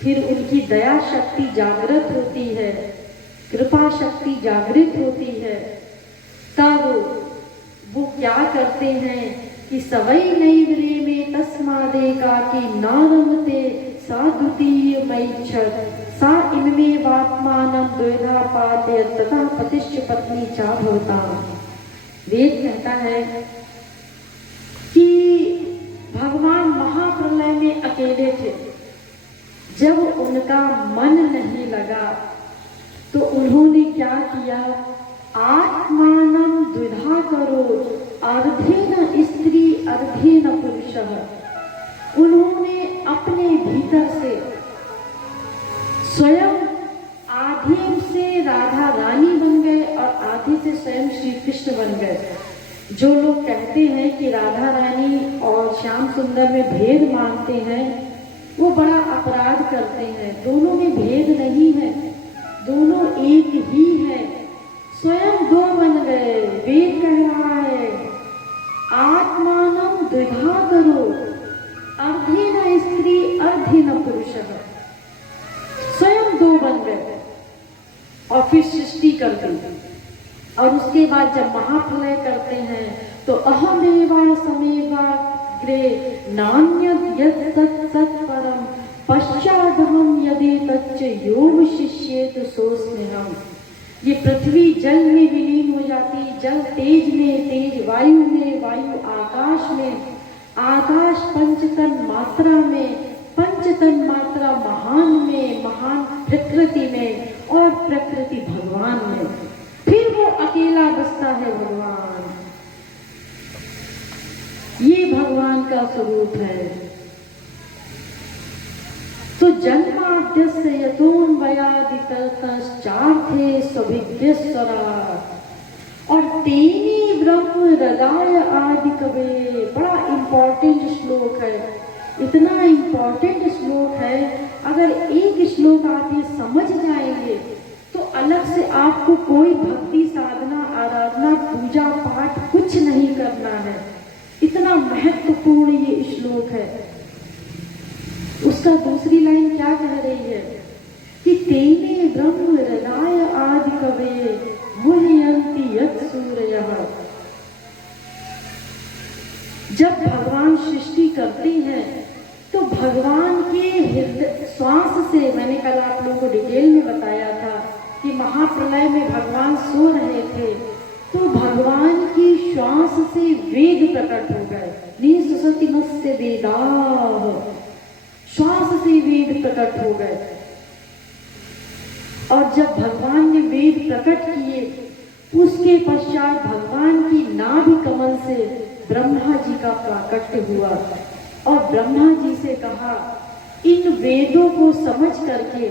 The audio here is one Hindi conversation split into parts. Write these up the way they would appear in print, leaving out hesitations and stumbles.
फिर उनकी दया शक्ति जागृत होती है, कृपा शक्ति जागृत होती है। तब वो क्या करते हैं कि सवई नैवरे में तस्मादे का कि नारमते सा द्वितीय मैच्छत सा इनमें वात्मानं द्वेधा पाते तथा पतिश्च पत्नी चा भवता। वेद कहता है कि भगवान महाप्रलय में अकेले थे। जब उनका मन नहीं लगा तो उन्होंने क्या किया, आत्मानं द्विधा करो, अर्धेन स्त्री अर्धेन पुरुषः। उन्होंने अपने भीतर से स्वयं आधे से राधा रानी बन गए और आधे से स्वयं श्री कृष्ण बन गए। जो लोग कहते हैं कि राधा रानी और श्याम सुंदर में भेद मानते हैं, वो बड़ा अपराध करते हैं। दोनों में भेद नहीं है, दोनों एक ही है, स्वयं दो बन गए। वेद कह रहा है आत्मानं द्विधा करो, अर्धेन स्त्री अर्धेन पुरुषः। स्वयं दो बन गए और फिर सृष्टि करते हैं। और उसके बाद जब महाप्रलय करते हैं तो अहमेवा समेवा ग्रे नान्यत् यत् सत् सत् परम पश्चादहं यदि तच्च योग शिष्येत सोऽस्म्यहम्। ये पृथ्वी जल में विलीन हो जाती, जल तेज में, तेज वायु में, वायु आकाश में, आकाश पंचतन मात्रा में, पंचतन मात्रा महान में, महान प्रकृति में और प्रकृति भगवान में। फिर वो अकेला बसता है भगवान। ये भगवान का स्वरूप है। तो जन्माद्यस्य यतोऽन्वयादितरतश्चार्थे स्वभिज्ञस्वराट् और तेने ब्रह्म हृदय आदि कवे। बड़ा इंपॉर्टेंट श्लोक है, इतना इंपॉर्टेंट श्लोक है। अगर एक श्लोक आप ये समझ जाएंगे तो अलग से आपको कोई भक्ति साधना आराधना पूजा पाठ कुछ नहीं करना है। इतना महत्वपूर्ण ये श्लोक है। उसका दूसरी लाइन क्या कह रही है कि तेने ब्रह्म हृदय आदि कवे मुह्यन्ति यत् सूरयः। जब भगवान सृष्टि करते हैं तो भगवान के हृदय श्वास से, मैंने कल आप लोगों को डिटेल में बताया था कि महाप्रलय में भगवान सो रहे थे तो भगवान की श्वास से वेद प्रकट हो गए। निःससति मस्य वेदाः, श्वास से वेद प्रकट हो गए। और जब भगवान ने वेद प्रकट किए उसके पश्चात भगवान की नाभि कमल से ब्रह्मा जी का प्राकट्य हुआ और ब्रह्मा जी से कहा इन वेदों को समझ करके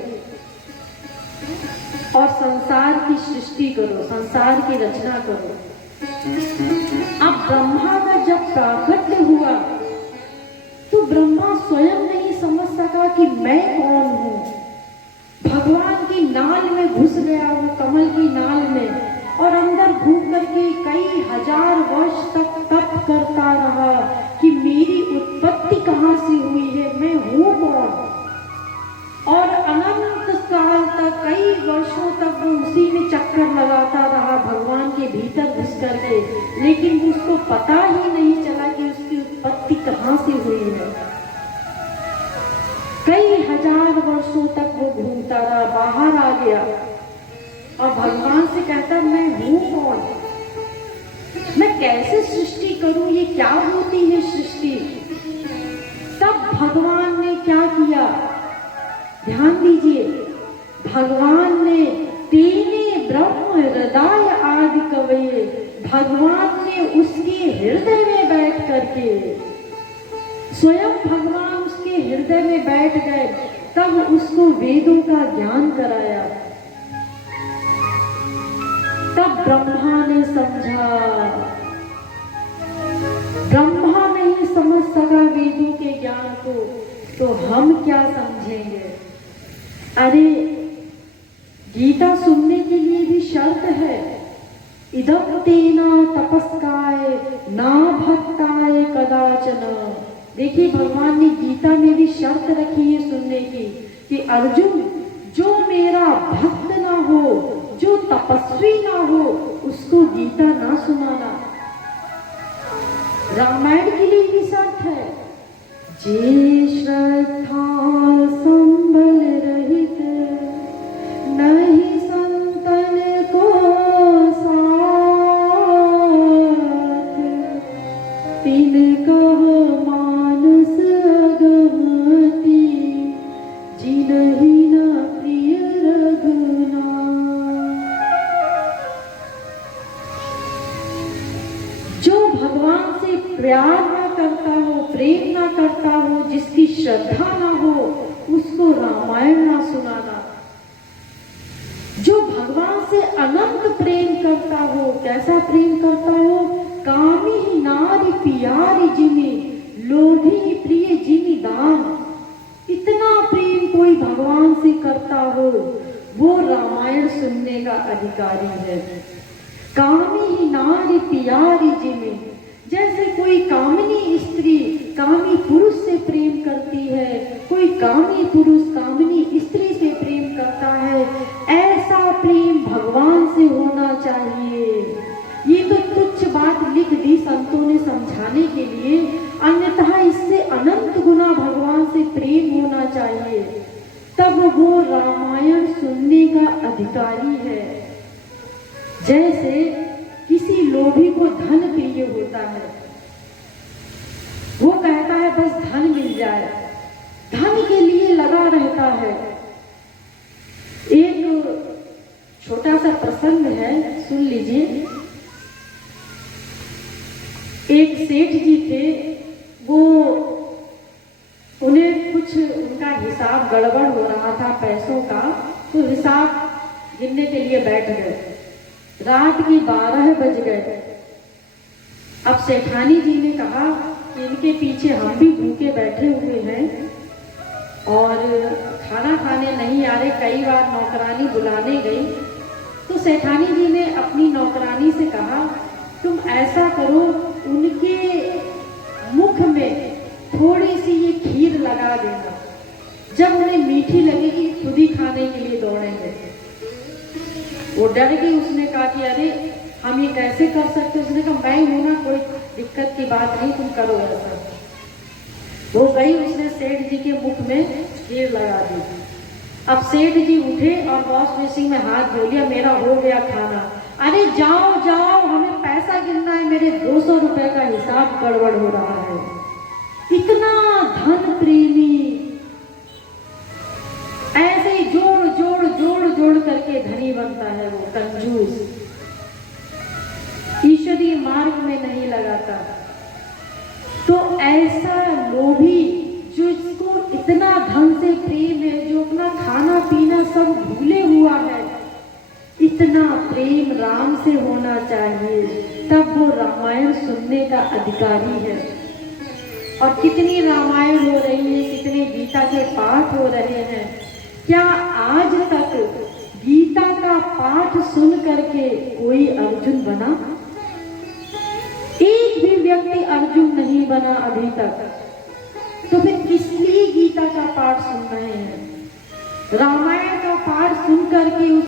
और संसार की सृष्टि करो, संसार की रचना करो। अब ब्रह्मा का जब प्राकट्य हुआ तो ब्रह्मा स्वयं नहीं समझ सका कि मैं कौन हूँ। भगवान की नाल में घुस गया, वो कमल की नाल में, और अंदर घूम करके कई हजार वर्ष तक तप करता रहा कि मेरी उत्पत्ति कहाँ से हुई है, मैं हूँ कौन। और अनंत काल तक, कई वर्षों तक वो उसी में चक्कर लगाता रहा भगवान के भीतर घुस करके, लेकिन उसको पता ही नहीं चला कि उसकी उत्पत्ति कहाँ से हुई है। कई हजार वर्षों तक वो घूमता रहा, बाहर आ गया और भगवान से कहता मैं हूँ कौन, मैं कैसे सृष्टि करूं, ये क्या होती है सृष्टि। तब भगवान ने क्या किया, ध्यान दीजिए, भगवान ने तेने ब्रह्म हृदय आदि कवये, भगवान ने उसके हृदय में बैठ करके, स्वयं भगवान उसके हृदय में बैठ गए, तब उसको वेदों का ज्ञान कराया। तब ब्रह्मा ने समझा, ब्रह्मा नहीं समझ सका वेदों के ज्ञान को, तो हम क्या समझेंगे। अरे गीता सुनने के लिए भी शर्त है, इदं तेना तपस्काय ना भक्ताय कदाचन। देखिए भगवान ने गीता में भी शर्त रखी है सुनने की कि अर्जुन, जो मेरा भक्त ना हो, जो तपस्वी ना हो, उसको गीता ना सुनाना। रामायण के लिए भी शर्त है, जे श्रद्धा संबल रहित, नहीं संतन को साथ, तिन कह मानस अगमति, जिनहि न प्रिय रघुनाथ। जो भगवान से प्यार ना करता हो, प्रेम ना करता हो, जिसकी श्रद्धा ना हो, उसको रामायण ना सुनाना। जो भगवान से अनंत प्रेम करता हो, कैसा प्रेम करता हो, कामी नारी प्यारी जिमी, लोभी प्रिय जिमी दान। इतना प्रेम कोई भगवान से करता हो, वो रामायण सुनने का अधिकारी है। कामी नारी प्यारी जिमी, जैसे कोई कामिनी स्त्री कामी पुरुष से प्रेम करती है, कोई कामी पुरुष कामिनी स्त्री से प्रेम करता है, ऐसा प्रेम भगवान से होना चाहिए। ये तो तुच्छ बात लिख दी संतों ने समझाने के लिए, अन्यथा इससे अनंत गुना भगवान से प्रेम होना चाहिए, तब वो रामायण सुनने का अधिकारी है। जैसे किसी लोभी को धन प्रिय होता है, वो कहता है बस धन मिल जाए, धन के लिए लगा रहता है। एक छोटा सा प्रसंग है, सुन लीजिए। एक सेठ जी थे, वो उन्हें कुछ उनका हिसाब गड़बड़ हो रहा था पैसों का, तो हिसाब गिनने के लिए बैठ गए। रात की 12 बज गए। अब सेठानी जी ने कहा कि इनके पीछे हम भी भूखे बैठे हुए हैं और खाना खाने नहीं आ रहे। कई बार नौकरानी बुलाने गई तो सेठानी जी ने अपनी नौकरानी से कहा, तुम ऐसा करो, उनके मुख में थोड़ी सी ये खीर लगा देना, जब उन्हें मीठी लगेगी खुद ही खाने के लिए दौड़ेंगे। वो डर गई, उसने कहा कि अरे हम ये कैसे कर सकते। उसने कहा मैं हूं ना, कोई दिक्कत की बात नहीं, तुम करो ऐसा। वो गई, उसने सेठ जी के मुख में खीर लगा दी। अब सेठ जी उठे और वॉश बेसिन में हाथ धो लिया, मेरा हो गया खाना। अरे जाओ जाओ, हमें पैसा गिनना है, मेरे 200 रुपए का हिसाब गड़बड़ हो रहा है। इतना धन प्रेमी, ऐसे ही जोड़ जोड़ जोड़ जोड़ करके धनी बनता है वो कंजूस, ईश्वरीय मार्ग में नहीं लगाता। तो ऐसा लोभी जिसको इतना धन से प्रेम है, जो अपना खाना पीना सब भूले हुआ है, इतना प्रेम राम से होना चाहिए, तब वो रामायण सुनने का अधिकारी है। और कितनी रामायण हो रही है, कितने गीता के पाठ हो रहे हैं। क्या आज तक गीता का पाठ सुन करके कोई अर्जुन बना? एक भी व्यक्ति अर्जुन नहीं बना अभी तक। तो फिर किस लिए गीता का पाठ सुन रहे हैं? रामायण का पाठ सुन करके